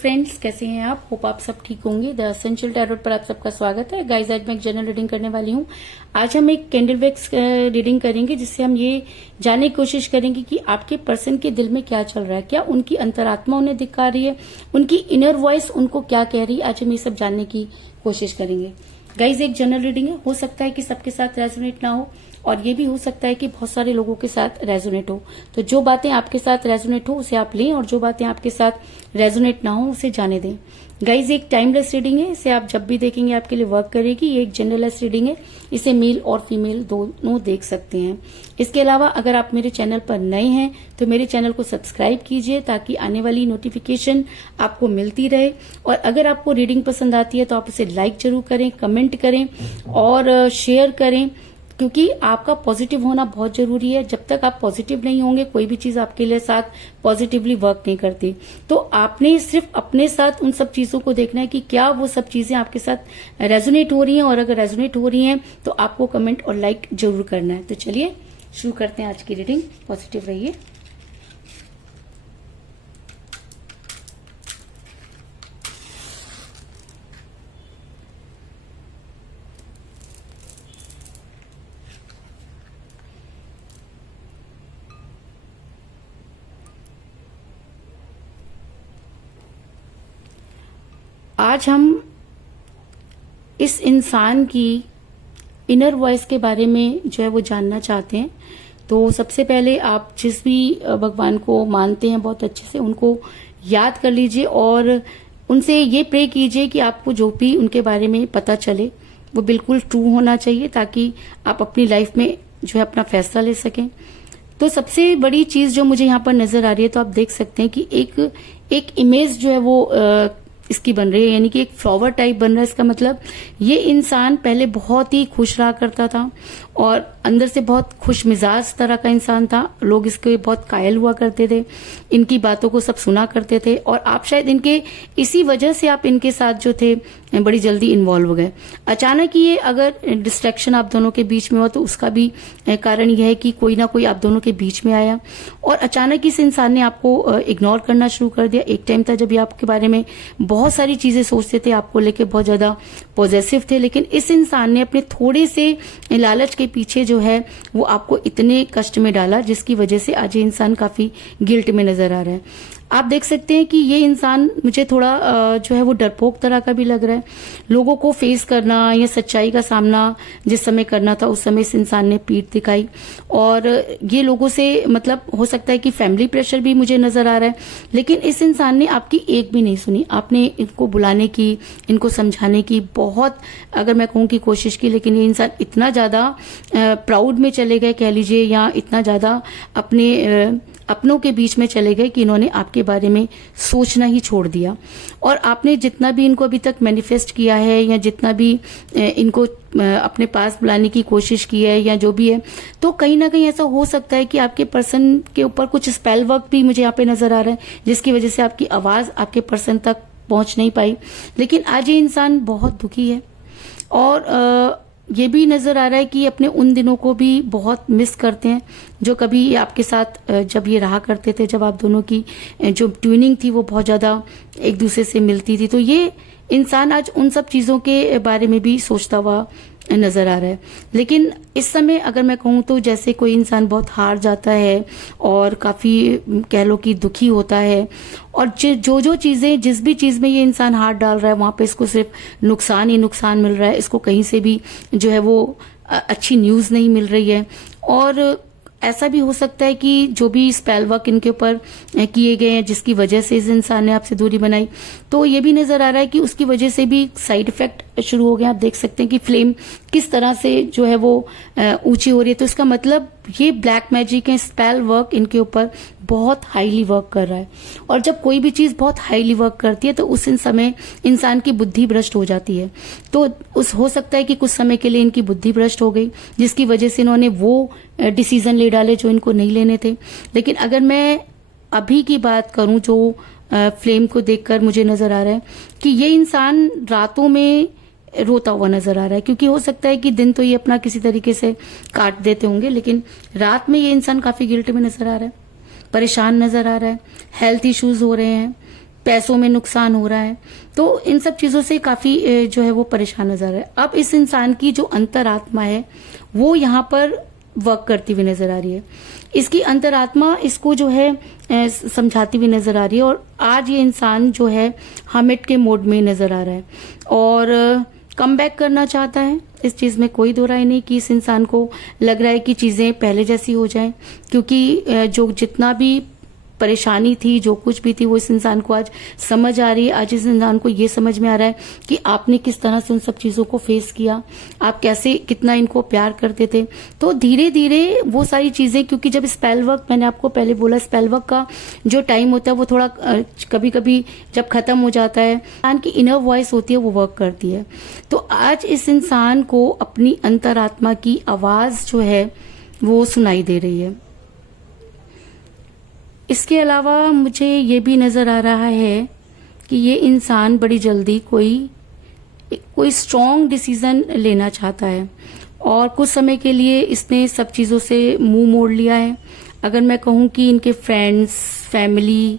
Friends, कैसे हैं आप? होप आप सब ठीक होंगे। द एसेंशियल टैरोट पर आप सबका स्वागत है। गाइस, आज मैं एक जनरल रीडिंग करने वाली हूँ। आज हम एक कैंडल वैक्स रीडिंग करेंगे, जिससे हम ये जानने की कोशिश करेंगे कि आपके पर्सन के दिल में क्या चल रहा है, क्या उनकी अंतरात्मा उन्हें दिखा रही है, उनकी इनर वॉइस उनको क्या कह रही है। आज हम ये सब जानने की कोशिश करेंगे। गाइज, एक जनरल रीडिंग है, हो सकता है कि सबके साथ रेजोनेट ना हो, और ये भी हो सकता है कि बहुत सारे लोगों के साथ रेजोनेट हो। तो जो बातें आपके साथ रेजोनेट हो उसे आप लें, और जो बातें आपके साथ रेजोनेट ना हो उसे जाने दें। गाइज, एक टाइमलेस रीडिंग है, इसे आप जब भी देखेंगे आपके लिए वर्क करेगी। ये एक जनरलेस रीडिंग है, इसे मेल और फीमेल दोनों देख सकते हैं। इसके अलावा अगर आप मेरे चैनल पर नए हैं तो मेरे चैनल को सब्सक्राइब कीजिए, ताकि आने वाली नोटिफिकेशन आपको मिलती रहे। और अगर आपको रीडिंग पसंद आती है तो आप उसे लाइक जरूर करें, कमेंट करें और शेयर करें, क्योंकि आपका पॉजिटिव होना बहुत जरूरी है। जब तक आप पॉजिटिव नहीं होंगे, कोई भी चीज आपके लिए साथ पॉजिटिवली वर्क नहीं करती। तो आपने सिर्फ अपने साथ उन सब चीजों को देखना है कि क्या वो सब चीजें आपके साथ रेजोनेट हो रही हैं, और अगर रेजोनेट हो रही हैं तो आपको कमेंट और लाइक जरूर करना है। तो चलिए शुरू करते हैं आज की रीडिंग। पॉजिटिव रहिए। आज हम इस इंसान की इनर वॉइस के बारे में जो है वो जानना चाहते हैं। तो सबसे पहले आप जिस भी भगवान को मानते हैं बहुत अच्छे से, उनको याद कर लीजिए और उनसे ये प्रे कीजिए कि आपको जो भी उनके बारे में पता चले वो बिल्कुल ट्रू होना चाहिए, ताकि आप अपनी लाइफ में जो है अपना फैसला ले सकें। तो सबसे बड़ी चीज जो मुझे यहाँ पर नजर आ रही है, तो आप देख सकते हैं कि एक इमेज जो है वो इसकी बन रही है, यानी कि एक फ्लावर टाइप बन रहा है। इसका मतलब ये इंसान पहले बहुत ही खुश रहा करता था और अंदर से बहुत खुश मिजाज तरह का इंसान था। लोग इसके बहुत कायल हुआ करते थे, इनकी बातों को सब सुना करते थे, और आप शायद इनके इसी वजह से आप इनके साथ जो थे बड़ी जल्दी इन्वॉल्व हो गए। अचानक ये अगर डिस्ट्रैक्शन आप दोनों के बीच में हुआ तो उसका भी कारण यह है कि कोई ना कोई आप दोनों के बीच में आया, और अचानक इस इंसान ने आपको इग्नोर करना शुरू कर दिया। एक टाइम था जब ये आपके बारे में बहुत सारी चीजें सोचते थे, आपको लेके बहुत ज्यादा पॉजिटिव थे, लेकिन इस इंसान ने अपने थोड़े से लालच के पीछे जो है वो आपको इतने कष्ट में डाला, जिसकी वजह से आज ये इंसान काफी गिल्ट में नजर आ रहा है। आप देख सकते हैं कि ये इंसान मुझे थोड़ा जो है वो डरपोक तरह का भी लग रहा है। लोगों को फेस करना या सच्चाई का सामना जिस समय करना था उस समय इस इंसान ने पीठ दिखाई, और ये लोगों से मतलब हो सकता है कि फैमिली प्रेशर भी मुझे नजर आ रहा है, लेकिन इस इंसान ने आपकी एक भी नहीं सुनी। आपने इनको बुलाने की, इनको समझाने की बहुत, अगर मैं कहूँ की कोशिश की, लेकिन ये इंसान इतना ज्यादा प्राउड में चले गए कह लीजिए, या इतना ज्यादा अपनों के बीच में चले गए कि इन्होंने आपके बारे में सोचना ही छोड़ दिया। और आपने जितना भी इनको अभी तक मैनिफेस्ट किया है, या जितना भी इनको अपने पास बुलाने की कोशिश की है, या जो भी है, तो कहीं ना कहीं ऐसा हो सकता है कि आपके पर्सन के ऊपर कुछ स्पेल वर्क भी मुझे यहाँ पे नजर आ रहा है, जिसकी वजह से आपकी आवाज आपके पर्सन तक पहुंच नहीं पाई। लेकिन आज ये इंसान बहुत दुखी है, और ये भी नजर आ रहा है कि अपने उन दिनों को भी बहुत मिस करते हैं जो कभी आपके साथ जब ये रहा करते थे, जब आप दोनों की जो ट्यूनिंग थी वो बहुत ज्यादा एक दूसरे से मिलती थी। तो ये इंसान आज उन सब चीजों के बारे में भी सोचता हुआ नजर आ रहा है। लेकिन इस समय अगर मैं कहूँ तो जैसे कोई इंसान बहुत हार जाता है और काफी कह लो कि दुखी होता है, और जो चीजें, जिस भी चीज में ये इंसान हाथ डाल रहा है वहां पे इसको सिर्फ नुकसान ही नुकसान मिल रहा है। इसको कहीं से भी जो है वो अच्छी न्यूज नहीं मिल रही है। और ऐसा भी हो सकता है कि जो भी स्पेल वर्क इनके ऊपर किए गए हैं, जिसकी वजह से इस इंसान ने आपसे दूरी बनाई, तो ये भी नजर आ रहा है कि उसकी वजह से भी साइड इफेक्ट शुरू हो गए। आप देख सकते हैं कि फ्लेम किस तरह से जो है वो ऊंची हो रही है। तो इसका मतलब ये ब्लैक मैजिक है, स्पेल वर्क इनके ऊपर बहुत हाईली वर्क कर रहा है। और जब कोई भी चीज बहुत हाईली वर्क करती है तो उस समय इंसान की बुद्धि भ्रष्ट हो जाती है। तो हो सकता है कि कुछ समय के लिए इनकी बुद्धि भ्रष्ट हो गई, जिसकी वजह से इन्होंने वो डिसीजन ले डाले जो इनको नहीं लेने थे। लेकिन अगर मैं अभी की बात करूं, जो फ्लेम को देखकर मुझे नजर आ रहा है कि ये इंसान रातों में रोता हुआ नजर आ रहा है, क्योंकि हो सकता है कि दिन तो ये अपना किसी तरीके से काट देते होंगे, लेकिन रात में ये इंसान काफी गिल्ट में नजर आ रहा है, परेशान नजर आ रहा है, हेल्थ इश्यूज हो रहे हैं। पैसों में नुकसान हो रहा है। तो इन सब चीजों से काफी जो है वो परेशान नजर आ रहा है। अब इस इंसान की जो अंतरात्मा है वो यहाँ पर वर्क करती हुई नजर आ रही है। इसकी अंतरात्मा इसको जो है समझाती हुई नजर आ रही है, और आज ये इंसान जो है हर्मिट के मोड में नजर आ रहा है और कम बैक करना चाहता है। इस चीज में कोई दो राय नहीं कि इस इंसान को लग रहा है कि चीजें पहले जैसी हो जाएं, क्योंकि जो जितना भी परेशानी थी, जो कुछ भी थी, वो इस इंसान को आज समझ आ रही है। आज इस इंसान को ये समझ में आ रहा है कि आपने किस तरह से उन सब चीजों को फेस किया, आप कैसे कितना इनको प्यार करते थे। तो धीरे धीरे वो सारी चीजें, क्योंकि जब स्पेल वर्क, मैंने आपको पहले बोला, स्पेल वर्क का जो टाइम होता है वो थोड़ा कभी कभी जब खत्म हो जाता है, इंसान की इनर वॉइस होती है वो वर्क करती है। तो आज इस इंसान को अपनी अंतरात्मा की आवाज जो है वो सुनाई दे रही है। इसके अलावा मुझे ये भी नजर आ रहा है कि ये इंसान बड़ी जल्दी कोई स्ट्रॉन्ग डिसीजन लेना चाहता है, और कुछ समय के लिए इसने सब चीजों से मुंह मोड़ लिया है। अगर मैं कहूँ कि इनके फ्रेंड्स, फैमिली,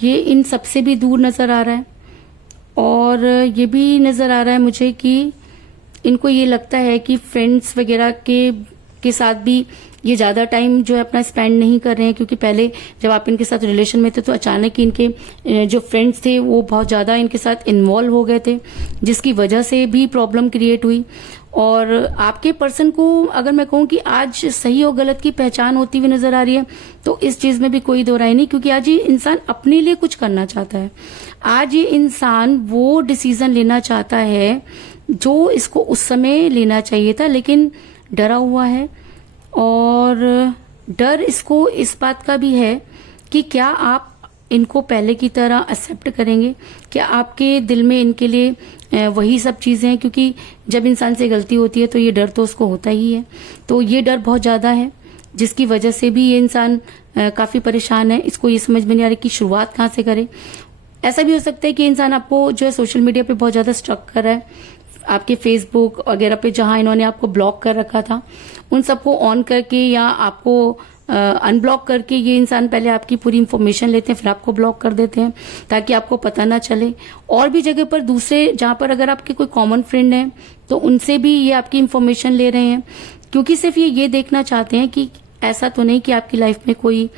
ये इन सबसे भी दूर नजर आ रहा है। और ये भी नजर आ रहा है मुझे कि इनको ये लगता है कि फ्रेंड्स वगैरह के साथ भी ये ज्यादा टाइम जो है अपना स्पेंड नहीं कर रहे हैं, क्योंकि पहले जब आप इनके साथ रिलेशन में थे तो अचानक ही इनके जो फ्रेंड्स थे वो बहुत ज्यादा इनके साथ इन्वॉल्व हो गए थे, जिसकी वजह से भी प्रॉब्लम क्रिएट हुई। और आपके पर्सन को अगर मैं कहूँ कि आज सही और गलत की पहचान होती हुई नजर आ रही है, तो इस चीज में भी कोई दो राय नहीं, क्योंकि आज ये इंसान अपने लिए कुछ करना चाहता है। आज ये इंसान वो डिसीजन लेना चाहता है जो इसको उस समय लेना चाहिए था, लेकिन डरा हुआ है। और डर इसको इस बात का भी है कि क्या आप इनको पहले की तरह एक्सेप्ट करेंगे, क्या आपके दिल में इनके लिए वही सब चीजें हैं, क्योंकि जब इंसान से गलती होती है तो ये डर तो उसको होता ही है। तो ये डर बहुत ज्यादा है, जिसकी वजह से भी ये इंसान काफी परेशान है। इसको ये समझ में नहीं आ रही कि शुरुआत कहाँ से करे। ऐसा भी हो सकता है कि इंसान आपको जो है सोशल मीडिया पे बहुत ज्यादा स्टक कर रहा है, आपके फेसबुक वगैरह पे जहां इन्होंने आपको ब्लॉक कर रखा था, उन सबको ऑन करके या आपको अनब्लॉक करके ये इंसान पहले आपकी पूरी इंफॉर्मेशन लेते हैं, फिर आपको ब्लॉक कर देते हैं ताकि आपको पता ना चले। और भी जगह पर दूसरे, जहां पर अगर आपके कोई कॉमन फ्रेंड है तो उनसे भी ये आपकी इंफॉर्मेशन ले रहे हैं, क्योंकि सिर्फ ये देखना चाहते हैं कि ऐसा तो नहीं कि आपकी लाइफ में कोई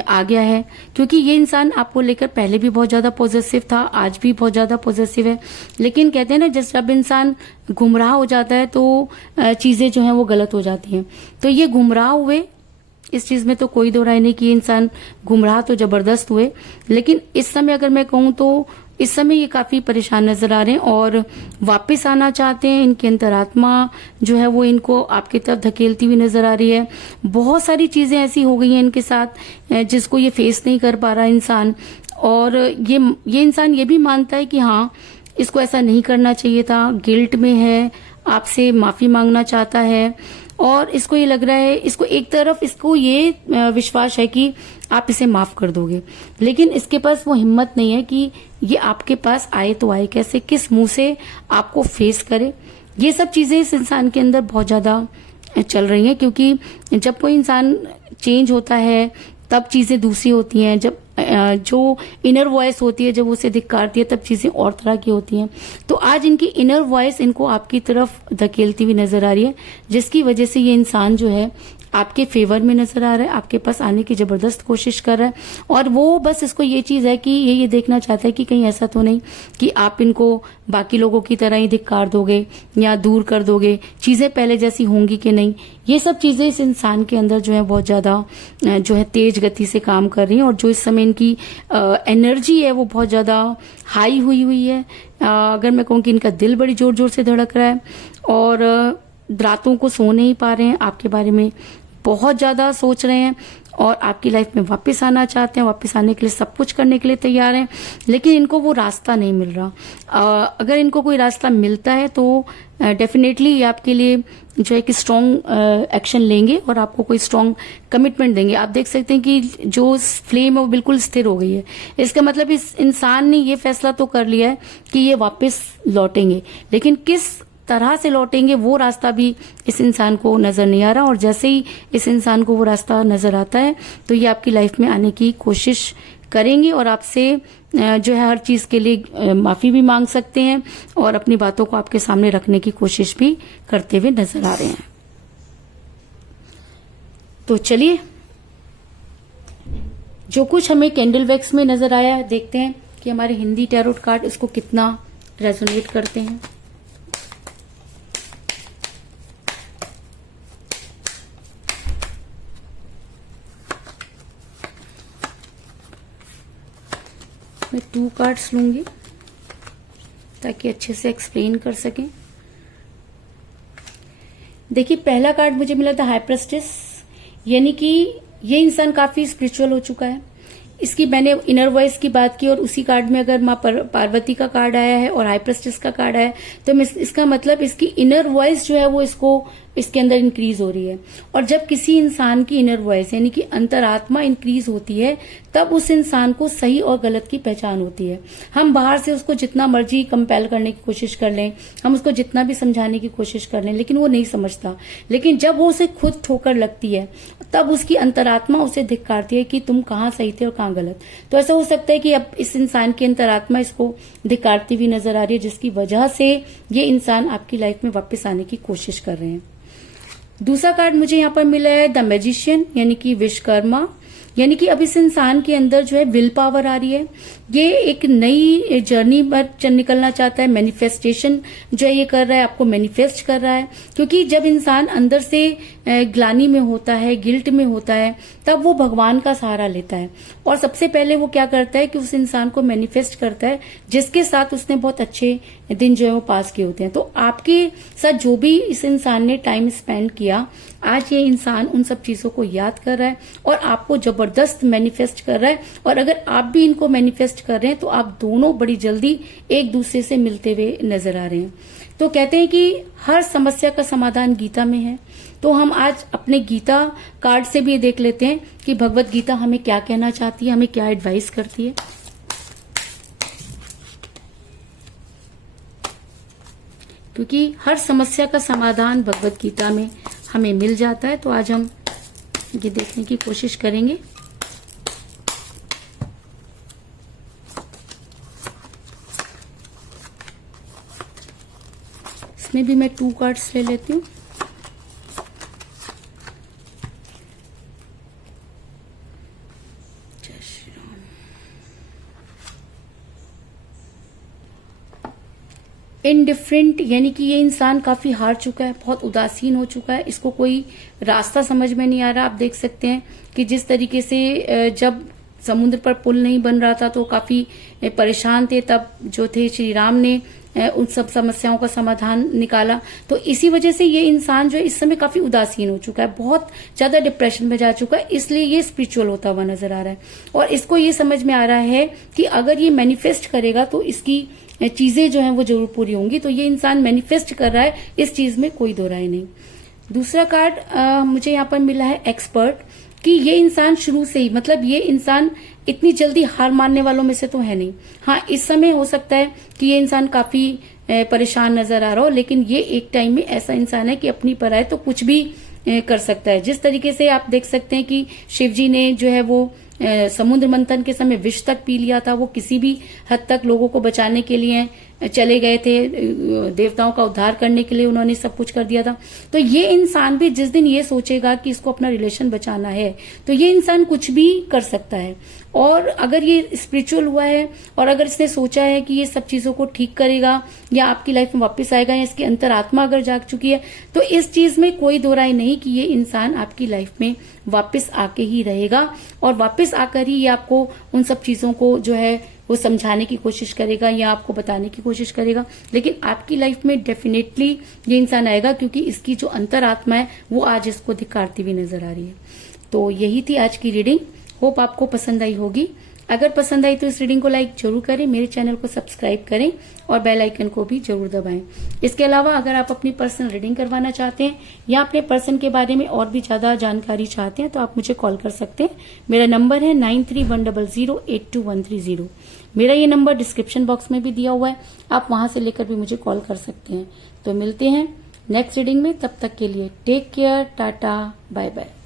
आ गया है। क्योंकि ये इंसान आपको लेकर पहले भी बहुत ज्यादा पॉजिटिव था, आज भी बहुत ज्यादा पॉजिटिव है, लेकिन कहते हैं ना जब इंसान गुमराह हो जाता है तो चीजें जो हैं वो गलत हो जाती हैं। तो ये गुमराह हुए, इस चीज में तो कोई दो राय नहीं कि इंसान गुमराह तो जबरदस्त हुए, लेकिन इस समय अगर मैं कहूँ तो इस समय ये काफी परेशान नजर आ रहे हैं और वापस आना चाहते हैं। इनकी अंतरात्मा जो है वो इनको आपकी तरफ धकेलती हुई नजर आ रही है। बहुत सारी चीजें ऐसी हो गई हैं इनके साथ जिसको ये फेस नहीं कर पा रहा इंसान, और ये इंसान ये भी मानता है कि हाँ इसको ऐसा नहीं करना चाहिए था, गिल्ट में है, आपसे माफी मांगना चाहता है, और इसको ये लग रहा है, इसको एक तरफ इसको ये विश्वास है कि आप इसे माफ कर दोगे, लेकिन इसके पास वो हिम्मत नहीं है कि ये आपके पास आए तो आए कैसे, किस मुंह से आपको फेस करे। ये सब चीजें इस इंसान के अंदर बहुत ज्यादा चल रही हैं, क्योंकि जब कोई इंसान चेंज होता है तब चीजें दूसरी होती हैं। जब जो इनर वॉइस होती है जब उसे धिक्कारती है तब चीजें और तरह की होती हैं। तो आज इनकी इनर वॉइस इनको आपकी तरफ धकेलती हुई नजर आ रही है, जिसकी वजह से ये इंसान जो है आपके फेवर में नजर आ रहा है, आपके पास आने की जबरदस्त कोशिश कर रहा है, और वो बस इसको ये चीज है कि ये देखना चाहता है कि कहीं ऐसा तो नहीं कि आप इनको बाकी लोगों की तरह ही धिक्कार दोगे या दूर कर दोगे, चीजें पहले जैसी होंगी कि नहीं। ये सब चीजें इस इंसान के अंदर जो है बहुत ज्यादा जो है तेज गति से काम कर रही हैं, और जो इस समय इनकी एनर्जी है वो बहुत ज्यादा हाई हुई है। अगर मैं कहूँ कि इनका दिल बड़ी जोर जोर से धड़क रहा है और रातों को सो नहीं पा रहे हैं, आपके बारे में बहुत ज्यादा सोच रहे हैं और आपकी लाइफ में वापस आना चाहते हैं, वापस आने के लिए सब कुछ करने के लिए तैयार हैं, लेकिन इनको वो रास्ता नहीं मिल रहा। अगर इनको कोई रास्ता मिलता है तो डेफिनेटली ये आपके लिए जो है कि स्ट्रॉन्ग एक्शन लेंगे और आपको कोई स्ट्रॉन्ग कमिटमेंट देंगे। आप देख सकते हैं कि जो फ्लेम है वो बिल्कुल स्थिर हो गई है। इसका मतलब इस इंसान ने ये फैसला तो कर लिया है कि ये वापस लौटेंगे, लेकिन किस तरह से लौटेंगे वो रास्ता भी इस इंसान को नजर नहीं आ रहा, और जैसे ही इस इंसान को वो रास्ता नजर आता है तो ये आपकी लाइफ में आने की कोशिश करेंगे और आपसे जो है हर चीज के लिए माफी भी मांग सकते हैं और अपनी बातों को आपके सामने रखने की कोशिश भी करते हुए नजर आ रहे हैं। तो चलिए, जो कुछ हमें कैंडल वैक्स में नजर आया, देखते हैं कि हमारे हिंदी टैरोट कार्ड इसको कितना रेजोनेट करते हैं। मैं 2 कार्ड्स लूंगी ताकि अच्छे से एक्सप्लेन कर सकें। देखिए, पहला कार्ड मुझे मिला था हाई प्रेस्टिस, यानी कि ये इंसान काफी स्पिरिचुअल हो चुका है। इसकी मैंने इनर वॉइस की बात की और उसी कार्ड में अगर माँ पार्वती का कार्ड आया है और हाई प्रेस्टिस का कार्ड आया है तो इसका मतलब इसकी इनर वॉइस जो है वो इसके अंदर इंक्रीज हो रही है। और जब किसी इंसान की इनर वॉइस यानी कि अंतरात्मा इंक्रीज होती है तब उस इंसान को सही और गलत की पहचान होती है। हम बाहर से उसको जितना मर्जी कंपेल करने की कोशिश कर लें, हम उसको जितना भी समझाने की कोशिश कर लें, लेकिन वो नहीं समझता। लेकिन जब वो उसे खुद ठोकर लगती है तब उसकी अंतरात्मा उसे धिक्कारती है कि तुम कहाँ सही थे और कहाँ गलत। तो ऐसा हो सकता है कि अब इस इंसान की अंतरात्मा इसको धिक्कारती हुई नजर आ रही है, जिसकी वजह से ये इंसान आपकी लाइफ में वापस आने की कोशिश कर रहे हैं। दूसरा कार्ड मुझे यहाँ पर मिला है द मैजिशियन, यानी कि विश्वकर्मा, यानी कि अब इस इंसान के अंदर जो है विल पावर आ रही है। ये एक नई जर्नी पर निकलना चाहता है, मैनिफेस्टेशन जो है ये कर रहा है, आपको मैनिफेस्ट कर रहा है। क्योंकि जब इंसान अंदर से ग्लानी में होता है, गिल्ट में होता है, तब वो भगवान का सहारा लेता है और सबसे पहले वो क्या करता है कि उस इंसान को मैनिफेस्ट करता है जिसके साथ उसने बहुत अच्छे दिन जो है वो पास किए होते हैं। तो आपके साथ जो भी इस इंसान ने टाइम स्पेंड किया, आज ये इंसान उन सब चीजों को याद कर रहा है और आपको जबरदस्त मैनिफेस्ट कर रहा है। और अगर आप भी इनको मैनिफेस्ट कर रहे हैं तो आप दोनों बड़ी जल्दी एक दूसरे से मिलते हुए नजर आ रहे हैं। तो कहते हैं कि हर समस्या का समाधान गीता में है। तो हम आज अपने गीता कार्ड से भी देख लेते हैं कि भगवत गीता हमें क्या कहना चाहती है, हमें क्या एडवाइस करती है। क्योंकि हर समस्या का समाधान भगवत गीता में हमें मिल जाता है। तो आज हम ये देखने की कोशिश करेंगे। इसमें भी मैं 2 कार्ड्स ले लेती हूँ। जय श्री राम। इनडिफरेंट, यानी कि ये इंसान काफी हार चुका है, बहुत उदासीन हो चुका है, इसको कोई रास्ता समझ में नहीं आ रहा। आप देख सकते हैं कि जिस तरीके से जब समुद्र पर पुल नहीं बन रहा था तो काफी परेशान थे, तब जो थे श्री राम ने उन सब समस्याओं का समाधान निकाला। तो इसी वजह से ये इंसान जो है इस समय काफी उदासीन हो चुका है, बहुत ज्यादा डिप्रेशन में जा चुका है, इसलिए ये स्पिरिचुअल होता हुआ नजर आ रहा है। और इसको ये समझ में आ रहा है कि अगर ये मैनिफेस्ट करेगा तो इसकी चीजें जो है वो जरूर पूरी होंगी। तो ये इंसान मैनिफेस्ट कर रहा है, इस चीज में कोई दो राय नहीं। दूसरा कार्ड मुझे यहाँ पर मिला है एक्सपर्ट, कि ये इंसान शुरू से ही, मतलब ये इंसान इतनी जल्दी हार मानने वालों में से तो है नहीं। हाँ, इस समय हो सकता है कि ये इंसान काफी परेशान नजर आ रहा हो, लेकिन ये एक टाइम में ऐसा इंसान है कि अपनी पर आए तो कुछ भी कर सकता है। जिस तरीके से आप देख सकते हैं कि शिव जी ने जो है वो समुद्र मंथन के समय विष तक पी लिया था, वो किसी भी हद तक लोगों को बचाने के लिए चले गए थे, देवताओं का उद्धार करने के लिए उन्होंने सब कुछ कर दिया था। तो ये इंसान भी जिस दिन ये सोचेगा कि इसको अपना रिलेशन बचाना है तो ये इंसान कुछ भी कर सकता है। और अगर ये स्पिरिचुअल हुआ है और अगर इसने सोचा है कि ये सब चीजों को ठीक करेगा या आपकी लाइफ में वापस आएगा, या इसकी अंतरात्मा अगर जाग चुकी है, तो इस चीज में कोई दो राय नहीं कि ये इंसान आपकी लाइफ में वापस आके ही रहेगा और वापस आकर ही ये आपको उन सब चीजों को जो है वो समझाने की कोशिश करेगा या आपको बताने की कोशिश करेगा। लेकिन आपकी लाइफ में डेफिनेटली ये इंसान आएगा, क्योंकि इसकी जो अंतरात्मा है वो आज इसको धिक्कारती हुई नजर आ रही है। तो यही थी आज की रीडिंग, होप आपको पसंद आई होगी। अगर पसंद आई तो इस रीडिंग को लाइक जरूर करें, मेरे चैनल को सब्सक्राइब करें और बेल आइकन को भी जरूर दबाएं। इसके अलावा अगर आप अपनी पर्सनल रीडिंग करवाना चाहते हैं या अपने पर्सन के बारे में और भी ज्यादा जानकारी चाहते हैं तो आप मुझे कॉल कर सकते हैं। मेरा नंबर है 9310082130। मेरा ये नंबर डिस्क्रिप्शन बॉक्स में भी दिया हुआ है, आप वहां से लेकर भी मुझे कॉल कर सकते हैं। तो मिलते हैं नेक्स्ट रीडिंग में, तब तक के लिए take care, tata, bye bye.